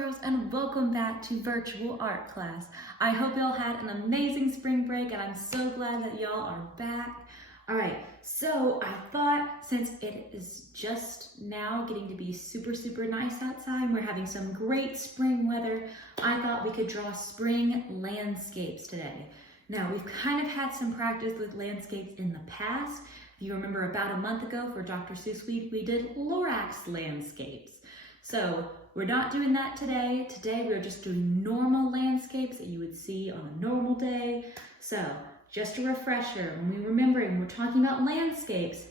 girls, and welcome back to virtual art class. I hope y'all had an amazing spring break, and I'm so glad that y'all are back. All right, so I thought since it is just now getting to be super nice outside, we're having some great spring weather, I thought we could draw spring landscapes today. Now, we've kind of had some practice with landscapes in the past. If you remember, about a month ago for Dr. Seuss Week, we did Lorax landscapes. So we're not doing that today. Today we're just doing normal landscapes that you would see on a normal day. So just a refresher, when we're talking about landscapes,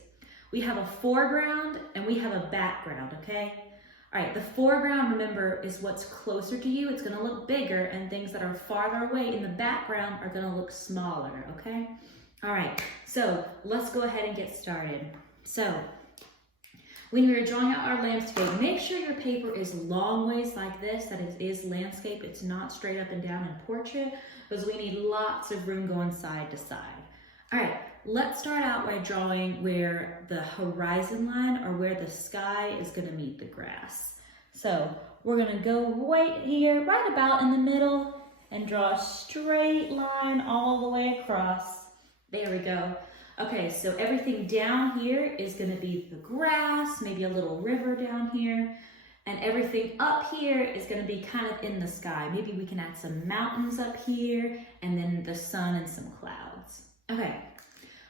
we have a foreground and we have a background, okay? All right, the foreground, remember, is what's closer to you. It's gonna look bigger, and things that are farther away in the background are gonna look smaller, okay? All right, so let's go ahead and get started. So, when you're drawing out our landscape, make sure your paper is long ways like this, that it is landscape. It's not straight up and down in portrait, because we need lots of room going side to side. All right, let's start out by drawing where the horizon line or where the sky is gonna meet the grass. So we're gonna go right here, right about in the middle, and draw a straight line all the way across. There we go. Okay, so everything down here is gonna be the grass, maybe a little river down here, and everything up here is gonna be kind of in the sky. Maybe we can add some mountains up here, and then the sun and some clouds. Okay,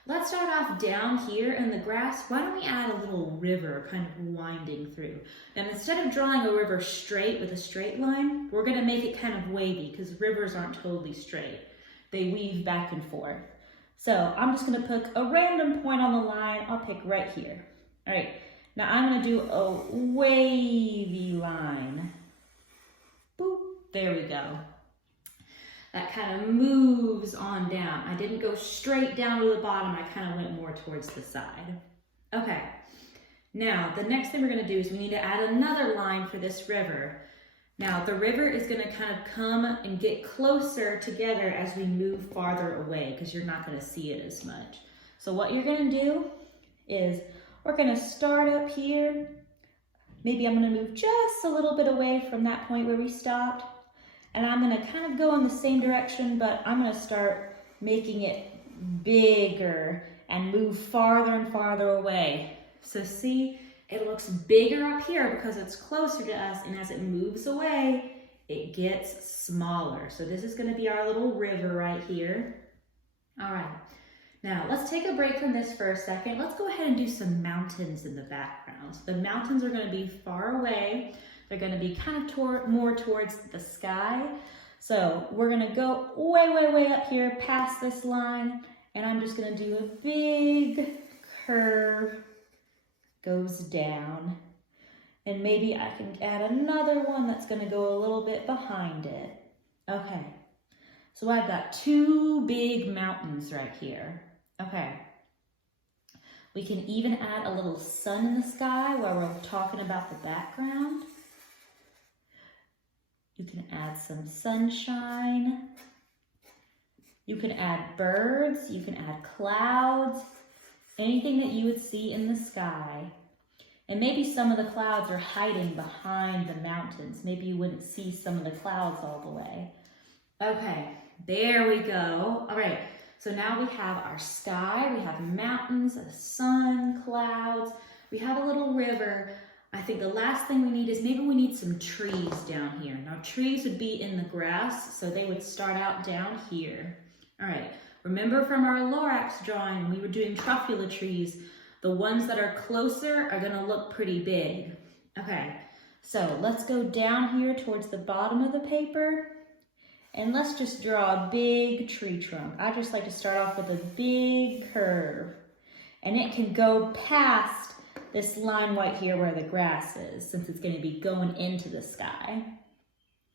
let's start off down here in the grass. Why don't we add a little river kind of winding through? And instead of drawing a river straight with a straight line, we're gonna make it kind of wavy, because rivers aren't totally straight. They weave back and forth. So I'm just gonna pick a random point on the line. I'll pick right here. All right, now I'm gonna do a wavy line. Boop, there we go. That kind of moves on down. I didn't go straight down to the bottom. I kind of went more towards the side. Okay, now the next thing we're gonna do is we need to add another line for this river. Now the river is gonna kind of come and get closer together as we move farther away, because you're not gonna see it as much. So what you're gonna do is we're gonna start up here. Maybe I'm gonna move just a little bit away from that point where we stopped. And I'm gonna kind of go in the same direction, but I'm gonna start making it bigger and move farther and farther away. So see, it looks bigger up here because it's closer to us, and as it moves away, it gets smaller. So this is gonna be our little river right here. All right, now let's take a break from this for a second. Let's go ahead and do some mountains in the background. So the mountains are gonna be far away. They're gonna be kind of more towards the sky. So we're gonna go way up here past this line, and I'm just gonna do a big curve, goes down. And maybe I can add another one that's gonna go a little bit behind it. Okay, so I've got two big mountains right here. Okay, we can even add a little sun in the sky while we're talking about the background. You can add some sunshine. You can add birds, you can add clouds, anything that you would see in the sky. And maybe some of the clouds are hiding behind the mountains. Maybe you wouldn't see some of the clouds all the way. Okay, there we go. All right, so now we have our sky, we have mountains, a sun, clouds, we have a little river. I think the last thing we need is maybe we need some trees down here. Now trees would be in the grass, so they would start out down here. All right, remember from our Lorax drawing, we were doing truffula trees. The ones that are closer are gonna look pretty big. Okay, so let's go down here towards the bottom of the paper, and let's just draw a big tree trunk. I just like to start off with a big curve, and it can go past this line right here where the grass is, since it's gonna be going into the sky.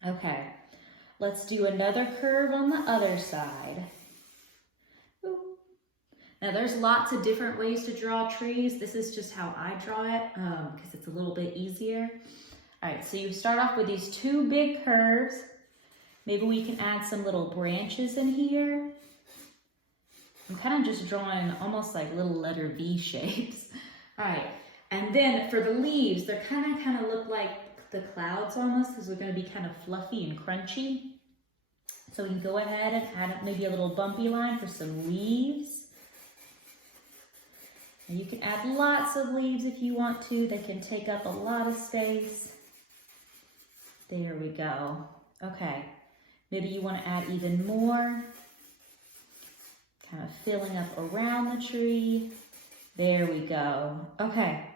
Okay, let's do another curve on the other side. Ooh. Now there's lots of different ways to draw trees. This is just how I draw it, because it's a little bit easier. All right, so you start off with these two big curves. Maybe we can add some little branches in here. I'm kind of just drawing almost like little letter V shapes. All right, and then for the leaves, they're kind of look like the clouds almost because they're going to be kind of fluffy and crunchy. So we can go ahead and add maybe a little bumpy line for some leaves. And you can add lots of leaves if you want to. They can take up a lot of space. There we go. Okay, maybe you want to add even more. Kind of filling up around the tree. There we go. Okay.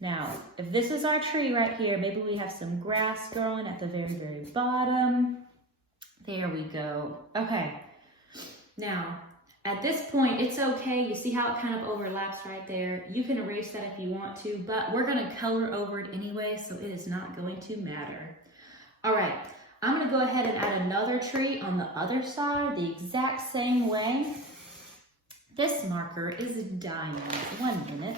Now, if this is our tree right here, maybe we have some grass growing at the very, very bottom. There we go. Okay. Now, at this point, it's okay. You see how it kind of overlaps right there? You can erase that if you want to, but we're going to color over it anyway, so it is not going to matter. All right. I'm going to go ahead and add another tree on the other side the exact same way. This marker is diamond. 1 minute.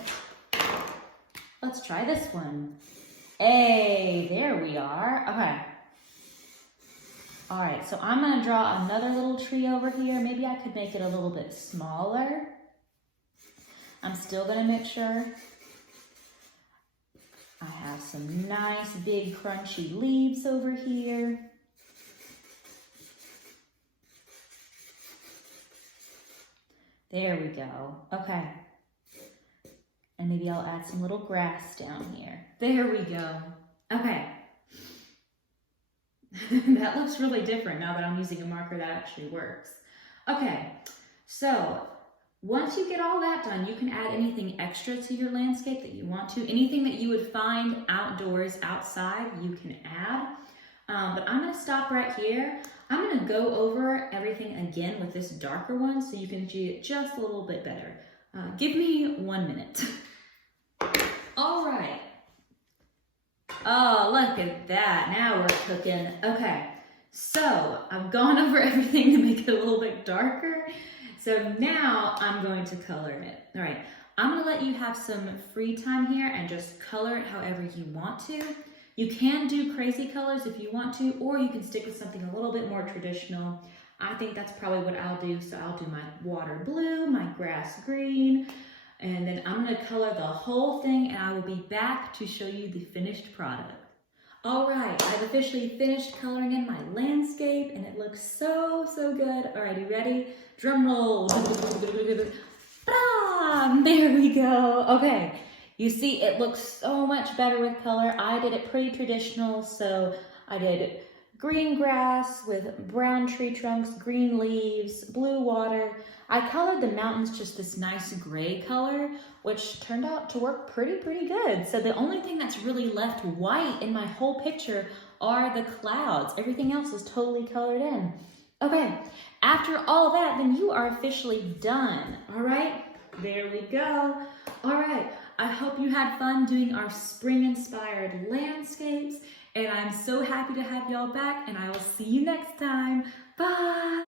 Let's try this one. Hey, there we are. Okay. All right, so I'm going to draw another little tree over here. Maybe I could make it a little bit smaller. I'm still going to make sure I have some nice big crunchy leaves over here. There we go. Okay. And maybe I'll add some little grass down here. There we go. Okay. That looks really different now that I'm using a marker that actually works. Okay, so once you get all that done, you can add anything extra to your landscape that you want to. Anything that you would find outdoors, outside, you can add. But I'm gonna stop right here. I'm gonna go over everything again with this darker one so you can see it just a little bit better. Give me 1 minute. All right. Oh, look at that. Now we're cooking. Okay, so I've gone over everything to make it a little bit darker. So now I'm going to color it. All right, I'm gonna let you have some free time here and just color it however you want to. You can do crazy colors if you want to, or you can stick with something a little bit more traditional. I think that's probably what I'll do. So I'll do my water blue, my grass green, and then I'm gonna color the whole thing and I will be back to show you the finished product. All right, I've officially finished coloring in my landscape and it looks so, so good. All right, you ready? Drum roll. Ah, there we go. Okay, you see it looks so much better with color. I did it pretty traditional, so I did green grass with brown tree trunks, green leaves, blue water. I colored the mountains just this nice gray color, which turned out to work pretty good. So the only thing that's really left white in my whole picture are the clouds. Everything else is totally colored in. Okay, after all that, then you are officially done. All right, there we go. All right, I hope you had fun doing our spring-inspired landscapes, and I'm so happy to have y'all back, and I will see you next time. Bye!